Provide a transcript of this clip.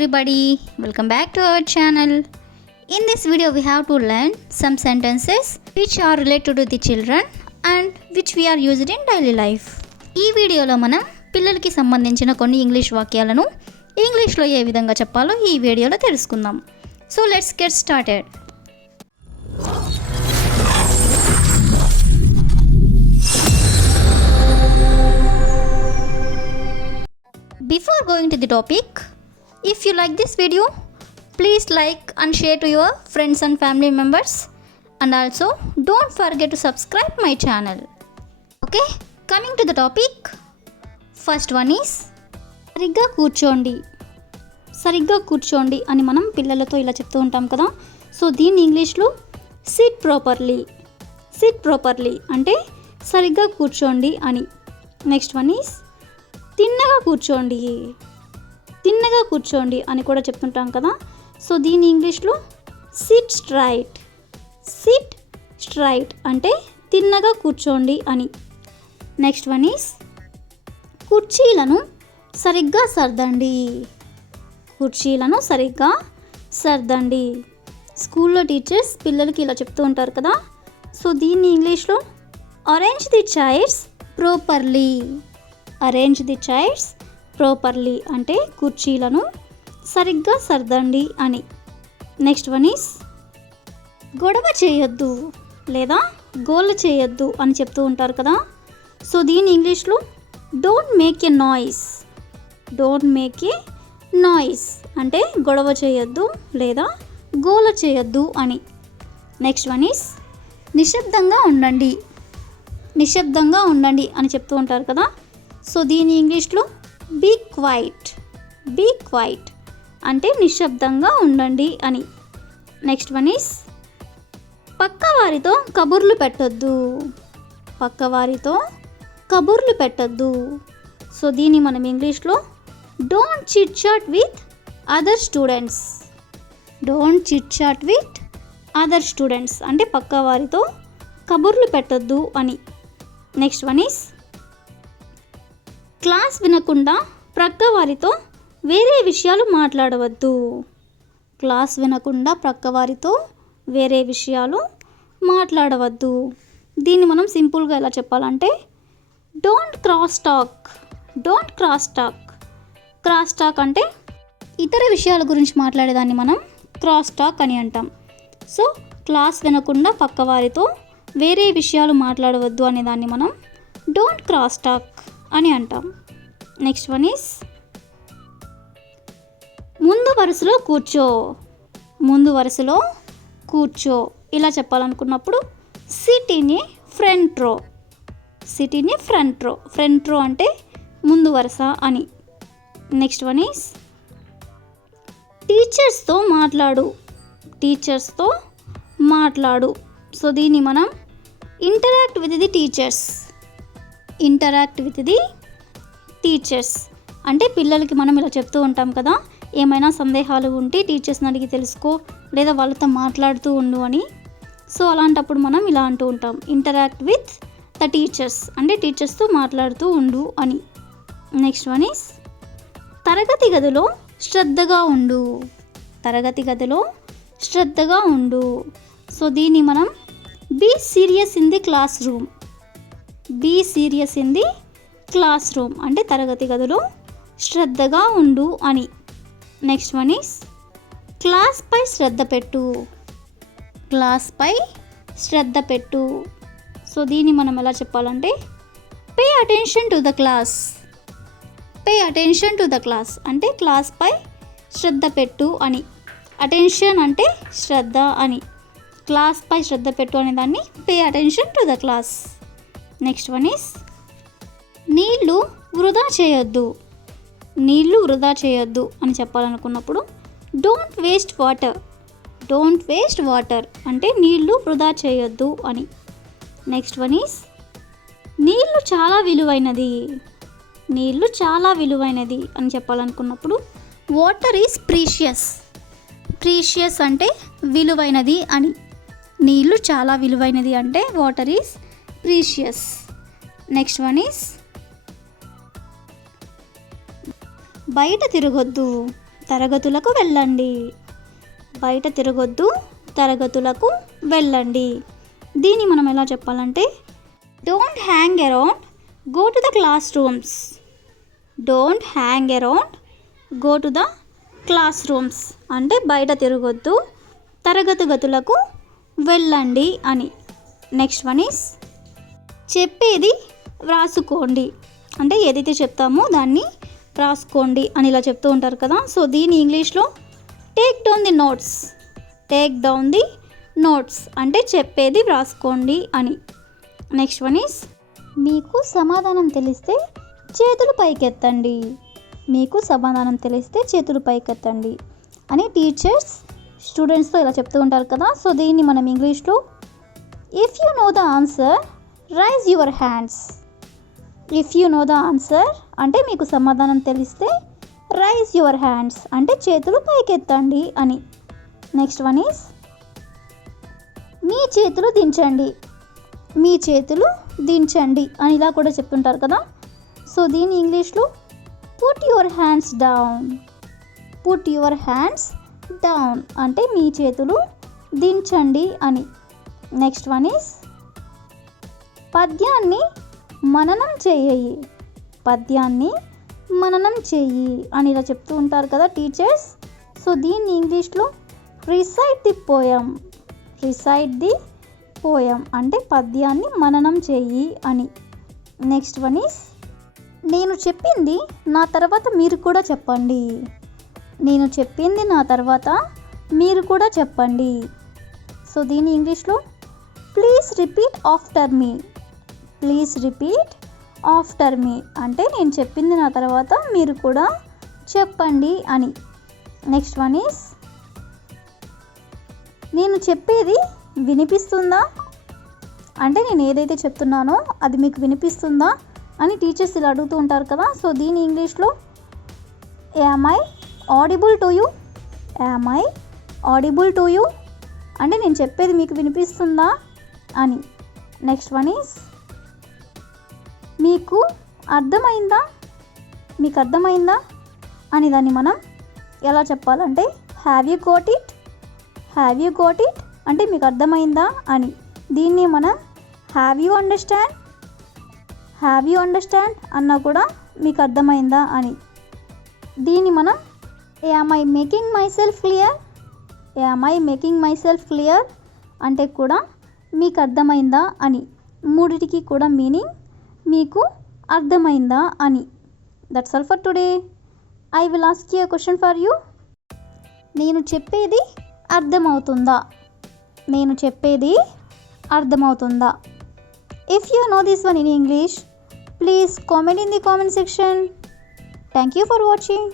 everybody, welcome back to our channel. In this video we have to learn some sentences which are related to the children and which we are used in daily life. ఈ వీడియోలో మనం పిల్లలకి సంబంధించిన కొన్ని English వాక్యాలను ఇంగ్లీష్లో ఏ విధంగా చెప్పాలో ఈ వీడియోలో తెలుసుకుందాం. So let's get started. Before going to the topic, if you like this video, please like and share to your friends and family members, and also don't forget to subscribe my channel. Okay, coming to the topic, first one is సరిగ్గా కూర్చోండి. సరిగ్గా కూర్చోండి అని మనం పిల్లలతో ఇలా చెప్తూ ఉంటాం కదా. సో దీన్ని ఇంగ్లీష్లో సిట్ ప్రాపర్లీ. సిట్ ప్రాపర్లీ అంటే సరిగ్గా కూర్చోండి అని. నెక్స్ట్ వన్ ఈస్ తిన్నగా కూర్చోండి. తిన్నగా కూర్చోండి అని కూడా చెప్తుంటాం కదా. సో దీని ఇంగ్లీష్లో సిట్ స్ట్రైట్. సిట్ స్ట్రైట్ అంటే తిన్నగా కూర్చోండి అని. నెక్స్ట్ వన్ ఈస్ కుర్చీలను సరిగ్గా సర్దండి. కుర్చీలను సరిగ్గా సర్దండి. స్కూల్లో టీచర్స్ పిల్లలకి ఇలా చెప్తూ ఉంటారు కదా. సో దీన్ని ఇంగ్లీష్లో arrange the chairs properly. Arrange the chairs properly అంటే కుర్చీలను సరిగ్గా సర్దండి అని. నెక్స్ట్ వన్ ఈస్ గొడవ చేయొద్దు లేదా గోల చేయొద్దు అని చెప్తూ ఉంటారు కదా. సో దీని ఇంగ్లీష్లో don't make a noise. Don't make a noise అంటే గొడవ చేయొద్దు లేదా గోల చేయొద్దు అని. నెక్స్ట్ వన్ ఈస్ నిశ్శబ్దంగా ఉండండి. నిశ్శబ్దంగా ఉండండి అని చెప్తూ ఉంటారు కదా. సో దీని ఇంగ్లీష్లో బీ క్వైట్. బీ క్వైట్ అంటే నిశ్శబ్దంగా ఉండండి అని. నెక్స్ట్ వన్ ఈస్ పక్కవారితో కబుర్లు పెట్టొద్దు. పక్కవారితో కబుర్లు పెట్టొద్దు. సో దీన్ని మనం ఇంగ్లీష్లో don't chit chat with other students. Don't chit chat with other students అంటే పక్కవారితో కబుర్లు పెట్టొద్దు అని. నెక్స్ట్ వన్ ఈస్ క్లాస్ వినకుండా ప్రక్క వారితో వేరే విషయాలు మాట్లాడవద్దు. క్లాస్ వినకుండా ప్రక్క వారితో వేరే విషయాలు మాట్లాడవద్దు. దీన్ని మనం సింపుల్గా ఎలా చెప్పాలంటే don't cross talk. Don't cross talk. Cross talk అంటే ఇతర విషయాల గురించి మాట్లాడేదాన్ని మనం క్రాస్ టాక్ అని అంటాం. సో క్లాస్ వినకుండా పక్క వారితో వేరే విషయాలు మాట్లాడవద్దు అనేదాన్ని మనం డోంట్ క్రాస్ టాక్ అని అంటాం. నెక్స్ట్ వన్ ఈస్ ముందు వరుసలో కూర్చో. ముందు వరుసలో కూర్చో ఇలా చెప్పాలనుకున్నప్పుడు sit in a front row. Sit in a front row. Front row అంటే ముందు వరుస అని. నెక్స్ట్ వన్ ఈస్ టీచర్స్తో మాట్లాడు. టీచర్స్తో మాట్లాడు. సో దీన్ని మనం interact with the teachers. Interact with the teachers అంటే పిల్లలకి మనం ఇలా చెప్తూ ఉంటాం కదా, ఏమైనా సందేహాలు ఉంటే టీచర్స్ని అడిగి తెలుసుకో లేదా వాళ్ళతో మాట్లాడుతూ ఉండు అని. సో అలాంటప్పుడు మనం ఇలా అంటూ ఉంటాం ఇంటరాక్ట్ విత్ ద టీచర్స్ అంటే టీచర్స్తో మాట్లాడుతూ ఉండు అని. నెక్స్ట్ వన్ ఈస్ తరగతి గదిలో శ్రద్ధగా ఉండు. తరగతి గదిలో శ్రద్ధగా ఉండు. సో దీన్ని మనం be serious in the classroom. Be serious in the classroom అంటే తరగతి గదిలో శ్రద్ధగా ఉండు అని. నెక్స్ట్ వన్ ఈస్ క్లాస్పై శ్రద్ధ పెట్టు. క్లాస్పై శ్రద్ధ పెట్టు. సో దీన్ని మనం ఎలా చెప్పాలంటే pay attention to the class. Pay attention to the class అంటే క్లాస్పై శ్రద్ధ పెట్టు అని. అటెన్షన్ అంటే శ్రద్ధ అని. క్లాస్పై శ్రద్ధ పెట్టు అనే దాన్ని pay attention to the class. Next one is నీళ్ళు వృధా చేయొద్దు. నీళ్ళు వృధా చేయొద్దు అని చెప్పాలనుకున్నప్పుడు don't waste water. Don't waste water అంటే నీళ్ళు వృధా చేయొద్దు అని. నెక్స్ట్ వన్ ఈస్ నీళ్ళు చాలా విలువైనది. నీళ్ళు చాలా విలువైనది అని చెప్పాలనుకున్నప్పుడు వాటర్ ఈజ్ ప్రీషియస్. ప్రీషియస్ అంటే విలువైనది అని. నీళ్ళు చాలా విలువైనది అంటే water is precious. Next one is బయట తిరగొద్దు. తరగతులకు వెళ్ళండి. బయట తిరగొద్దు, తరగతులకు వెళ్ళండి. దీన్ని మనం ఎలా చెప్పాలంటే don't hang around, go to the class rooms. Don't hang around, go to the class rooms అంటే బయట తిరగొద్దు, తరగతి గదులకు వెళ్ళండి అని. నెక్స్ట్ వన్ ఈస్ చెప్పేది వ్రాసుకోండి. అంటే ఏదైతే చెప్తామో దాన్ని రాసుకోండి అని ఇలా చెప్తూ ఉంటారు కదా. సో దీని ఇంగ్లీష్లో take down the notes. Take down the notes అంటే చెప్పేది వ్రాసుకోండి అని. నెక్స్ట్ వన్ ఈస్ మీకు సమాధానం తెలిస్తే చేతులు పైకెత్తండి. మీకు సమాధానం తెలిస్తే చేతులు పైకెత్తండి అని టీచర్స్ స్టూడెంట్స్తో ఇలా చెప్తూ ఉంటారు కదా. సో దీన్ని మనం ఇంగ్లీష్లో if you know the answer rise your hands. If you know the answer అంటే మీకు సమాధానం తెలిస్తే రైజ్ యువర్ హ్యాండ్స్ అంటే చేతులు పైకెత్తండి అని. నెక్స్ట్ వన్ ఈస్ మీ చేతులు దించండి. మీ చేతులు దించండి అని ఇలా కూడా చెప్తుంటారు కదా. సో దీని ఇంగ్లీష్లో put your hands down. Put your hands down అంటే మీ చేతులు దించండి అని. నెక్స్ట్ వన్ ఈస్ పద్యాన్ని మననం చేయి. పద్యాన్ని మననం చేయి అని ఇలా చెప్తూ ఉంటారు కదా టీచర్స్. సో దీన్ని ఇంగ్లీష్లో recite the poem. Recite the poem అంటే పద్యాన్ని మననం చేయి అని. నెక్స్ట్ వన్ ఈస్ నేను చెప్పింది నా తర్వాత మీరు కూడా చెప్పండి. నేను చెప్పింది నా తర్వాత మీరు కూడా చెప్పండి. సో దీని ఇంగ్లీష్లో please repeat after me. Please repeat after me అంటే నేను చెప్పింది నా తర్వాత మీరు కూడా చెప్పండి అని. నెక్స్ట్ వన్ ఈస్ నేను చెప్పేది వినిపిస్తుందా అంటే నేను ఏదైతే చెప్తున్నానో అది మీకు వినిపిస్తుందా అని టీచర్స్ ఇలా అడుగుతూ ఉంటారు కదా. సో దీని ఇంగ్లీష్లో am I audible to you. Am I audible to you అంటే నేను చెప్పేది మీకు వినిపిస్తుందా అని. నెక్స్ట్ వన్ ఈస్ మీకు అర్థమైందా. మీకు అర్థమైందా అని దాన్ని మనం ఎలా చెప్పాలంటే have you got it. Have you got it అంటే మీకు అర్థమైందా అని. దీన్ని మనం have you understand. Have you understand అన్నా కూడా మీకు అర్థమైందా అని. దీన్ని మనం am I making my self clear. Am I making my self clear అంటే కూడా మీకు అర్థమైందా అని. మూడిటికి కూడా మీనింగ్ మీకు అర్థమైందా అని. That's all for today. I will ask you a question for you. నేను చెప్పేది అర్థమవుతుందా. నేను చెప్పేది అర్థమవుతుందా. If you know this one in English please comment in the comment section. Thank you for watching.